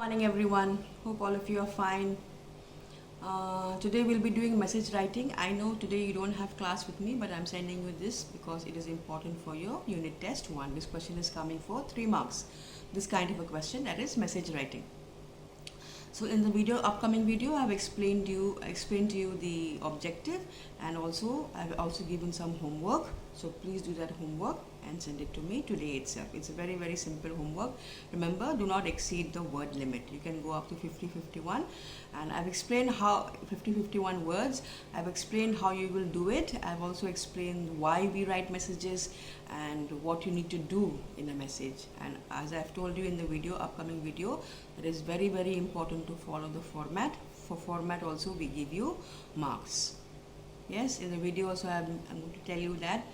Morning everyone, hope all of you are fine. Today we'll be doing message writing. I know today you don't have class with me, but I'm sending you this because it is important for your unit test 1. This question is coming for 3 marks. This kind of a question, that is message writing. So in the upcoming video, I've explained to you the objective, and also I've also given some homework. So please do that homework and send it to me today itself. It's a very simple homework. Remember, do not exceed the word limit. You can go up to 50-51, and I've explained how 50-51 words. I've explained how you will do it. I've also explained why we write messages and what you need to do in a message. And as I've told you in the upcoming video, it is very important to follow the format. For format also we give you marks. Yes, in the video also I'm going to tell you that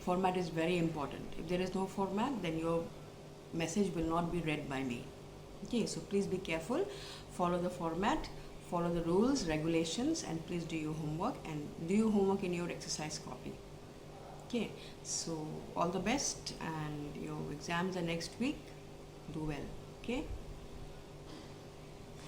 format is very important. If there is no format, then your message will not be read by me. Okay, so please be careful, follow the format, follow the rules, regulations, and please do your homework, and do your homework in your exercise copy. Okay, so all the best, and your exams are next week. Do well. Okay,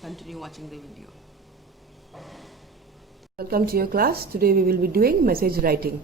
continue watching the video. Welcome to your class. Today we will be doing message writing.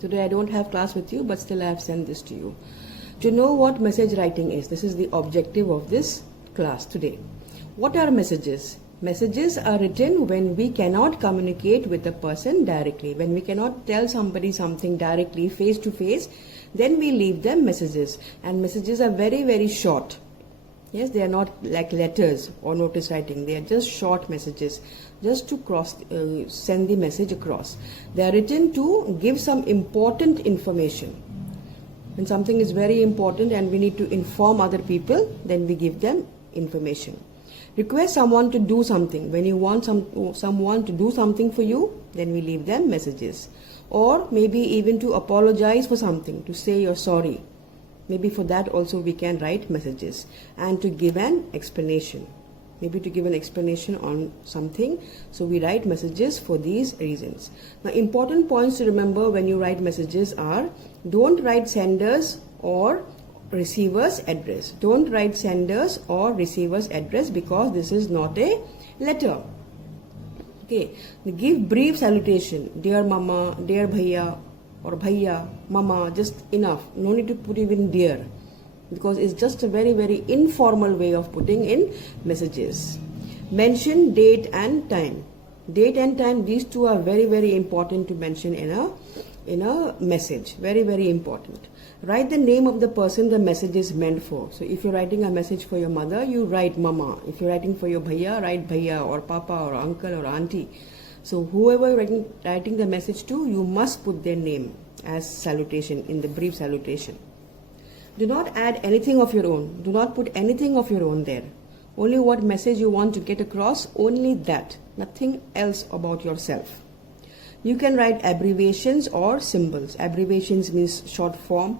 Today I don't have class with you, but still I have sent this to you. To know what message writing is, this is the objective of this class today. What are messages? Messages are written when we cannot communicate with a person directly. When we cannot tell somebody something directly, face to face, then we leave them messages. And messages are very short. Yes, they are not like letters or notice writing. They are just short messages, just to send the message across. They are written to give some important information. When something is very important and we need to inform other people, then we give them information. Request someone to do something. When you want someone to do something for you, then we leave them messages. Or maybe even to apologize for something, to say you're sorry. Maybe for that also we can write messages. And to give an explanation. Maybe to give an explanation on something. So we write messages for these reasons. Now, important points to remember when you write messages are, don't write senders or receiver's address. Don't write senders or receiver's address, because this is not a letter. Okay. Give brief salutation. Dear Mama, dear Bhaiya, or Bhaiya, Mama, just enough. No need to put even dear, because it's just a very informal way of putting in messages. Mention date and time. Date and time, these two are very important to mention in a message. Very important. Write the name of the person the message is meant for. So if you're writing a message for your mother, you write Mama. If you're writing for your Bhaiya, write Bhaiya or Papa or Uncle or Auntie. So whoever you're writing the message to, you must put their name as salutation in the brief salutation. Do not add anything of your own. Do not put anything of your own there. Only what message you want to get across, only that. Nothing else about yourself. You can write abbreviations or symbols. Abbreviations means short form,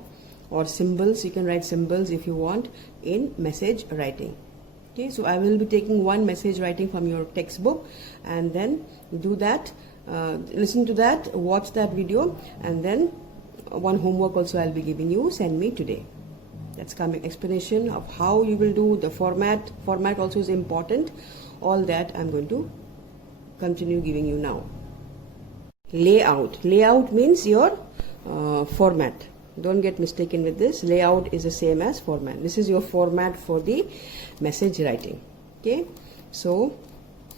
or symbols. You can write symbols if you want in message writing. Okay, so I will be taking one message writing from your textbook, and then do that, listen to that, watch that video, and then one homework also I'll be giving you. Send me today. That's coming. Explanation of how you will do the format. Format also is important. All that I'm going to continue giving you now. Layout. Layout means your format. Don't get mistaken with this. Layout is the same as format. This is your format for the message writing. Okay, so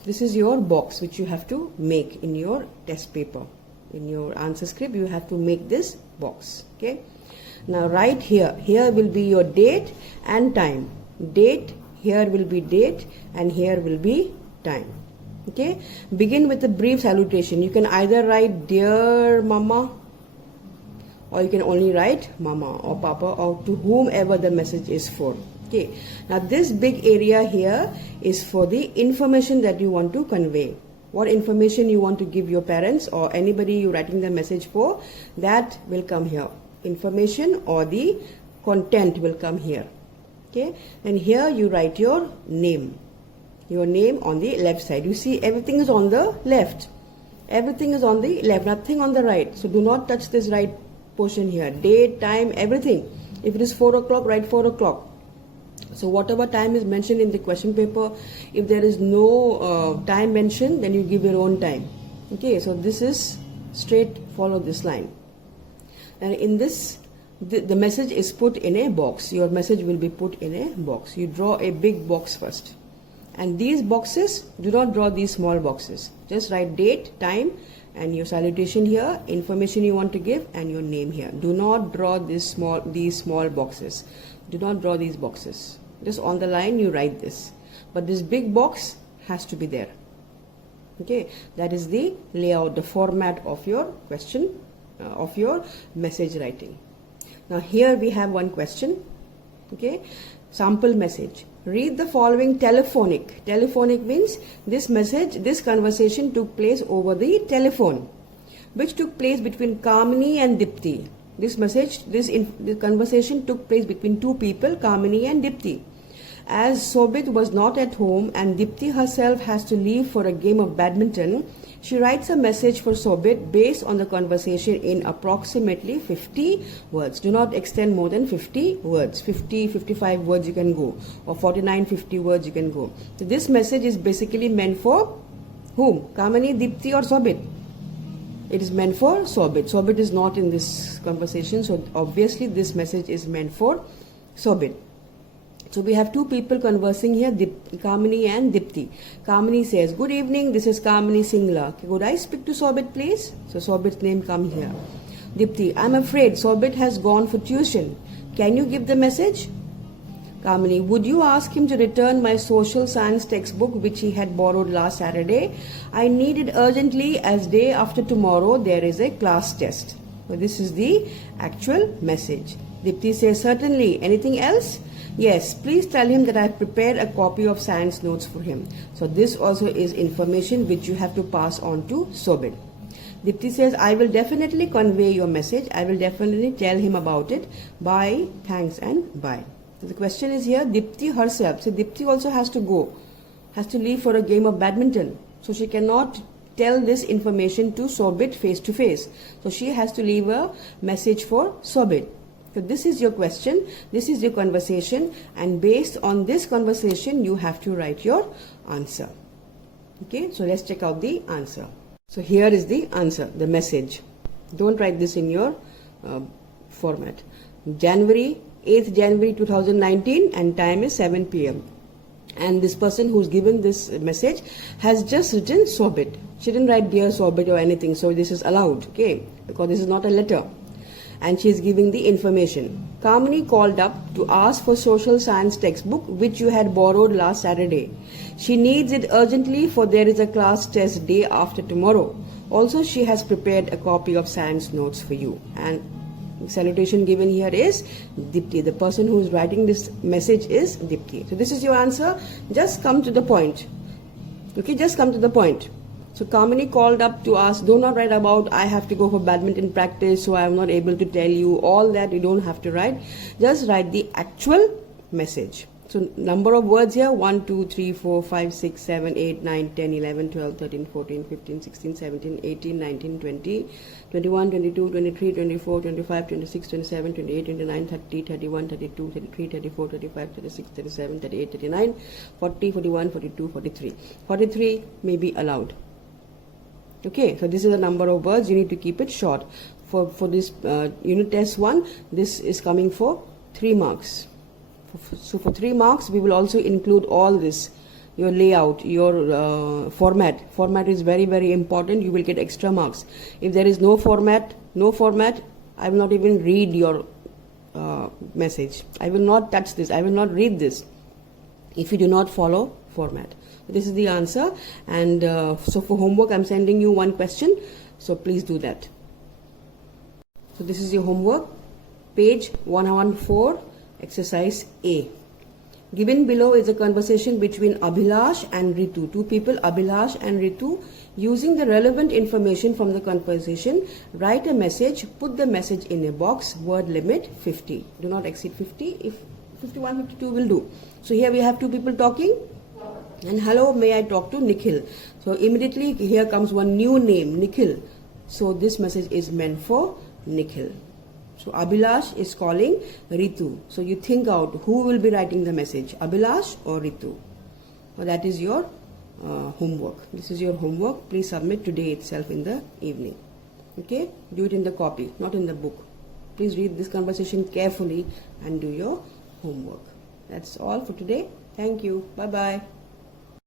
this is your box which you have to make in your test paper. In your answer script, you have to make this box. Okay, now right here will be your date and time. Date, here will be date, and here will be time. Okay, begin with a brief salutation. You can either write Dear Mama, or you can only write Mama or Papa, or to whomever the message is for. Okay, now this big area here is for the information that you want to convey. What information you want to give your parents or anybody you're writing the message for, that will come here. Information or the content will come here. Okay, and here you write your name. Your name on the left side. You see, everything is on the left. Everything is on the left, nothing on the right. So do not touch this right portion here. Date, time, everything. If it is 4 o'clock, write 4 o'clock. So whatever time is mentioned in the question paper, if there is no time mentioned, then you give your own time. Okay, so this is straight follow this line. And in this, the message is put in a box. Your message will be put in a box. You draw a big box first. And these boxes, do not draw these small boxes. Just write date, time, and your salutation here, information you want to give, and your name here. Do not draw these small boxes. Do not draw these boxes. Just on the line you write this. But this big box has to be there. Okay, that is the layout, the format of your question, of your message writing. Now here we have one question. Okay, sample message. Read the following telephonic. Telephonic means this message, this conversation took place over the telephone, which took place between Kamini and Dipti. This message, this conversation took place between two people, Kamini and Dipti. As Sobit was not at home and Dipti herself has to leave for a game of badminton, she writes a message for Sobit based on the conversation in approximately 50 words. Do not extend more than 50 words. 50, 55 words you can go, or 49, 50 words you can go. So this message is basically meant for whom? Kamini, Dipti or Sobit? It is meant for Sobit. Sobit is not in this conversation, so obviously this message is meant for Sobit. So we have two people conversing here, Kamini and Dipti. Kamini says, "Good evening, this is Kamini Singla. Could I speak to Sobit, please?" So Sobit's name comes here. Dipti, "I'm afraid Sobit has gone for tuition. Can you give the message?" Kamini, "Would you ask him to return my social science textbook which he had borrowed last Saturday? I need it urgently as day after tomorrow there is a class test." So this is the actual message. Dipti says, "Certainly. Anything else?" "Yes, please tell him that I have prepared a copy of science notes for him." So this also is information which you have to pass on to Sobit. Dipti says, "I will definitely convey your message. I will definitely tell him about it. Bye, thanks and bye." So the question is here, Dipti herself. So Dipti also has to go, has to leave for a game of badminton. So she cannot tell this information to Sobit face to face. So she has to leave a message for Sobit. So this is your question, this is your conversation, and based on this conversation you have to write your answer. Okay, so let's check out the answer. So here is the answer, the message. Don't write this in your format. January, 8th January 2019, and time is 7 p.m. And this person who's given this message has just written Sobit. She didn't write Dear Sobit or anything, so this is allowed, okay, because this is not a letter. And she is giving the information. Kamini called up to ask for social science textbook which you had borrowed last Saturday. She needs it urgently for there is a class test day after tomorrow. Also she has prepared a copy of science notes for you. And salutation given here is Dipti. The person who is writing this message is Dipti. So this is your answer. Just come to the point. Okay, just come to the point. So Kamini called up to ask, do not write about I have to go for badminton practice, so I am not able to tell you. All that you don't have to write. Just write the actual message. So number of words here, 1, 2, 3, 4, 5, 6, 7, 8, 9, 10, 11, 12, 13, 14, 15, 16, 17, 18, 19, 20, 21, 22, 23, 24, 25, 26, 27, 28, 29, 30, 31, 32, 33, 34, 35, 36, 37, 38, 39, 40, 41, 42, 43. 43 may be allowed. Okay, so this is the number of words. You need to keep it short. For this unit test 1, this is coming for 3 marks. So for 3 marks, we will also include all this, your layout, your format. Format is very, very important. You will get extra marks. If there is no format, I will not even read your message. I will not touch this. I will not read this if you do not follow format. This is the answer, and so for homework I'm sending you one question, so please do that. So this is your homework, page 114, exercise A. Given below is a conversation between Abhilash and Ritu. Two people, Abhilash and Ritu. Using the relevant information from the conversation, write a message, put the message in a box, word limit 50. Do not exceed 50, if 51, 52 will do. So here we have two people talking. And hello, may I talk to Nikhil? So immediately here comes one new name, Nikhil. So this message is meant for Nikhil. So Abhilash is calling Ritu. So you think out who will be writing the message, Abhilash or Ritu. So that is your homework. This is your homework. Please submit today itself in the evening. Okay? Do it in the copy, not in the book. Please read this conversation carefully and do your homework. That's all for today. Thank you. Bye-bye.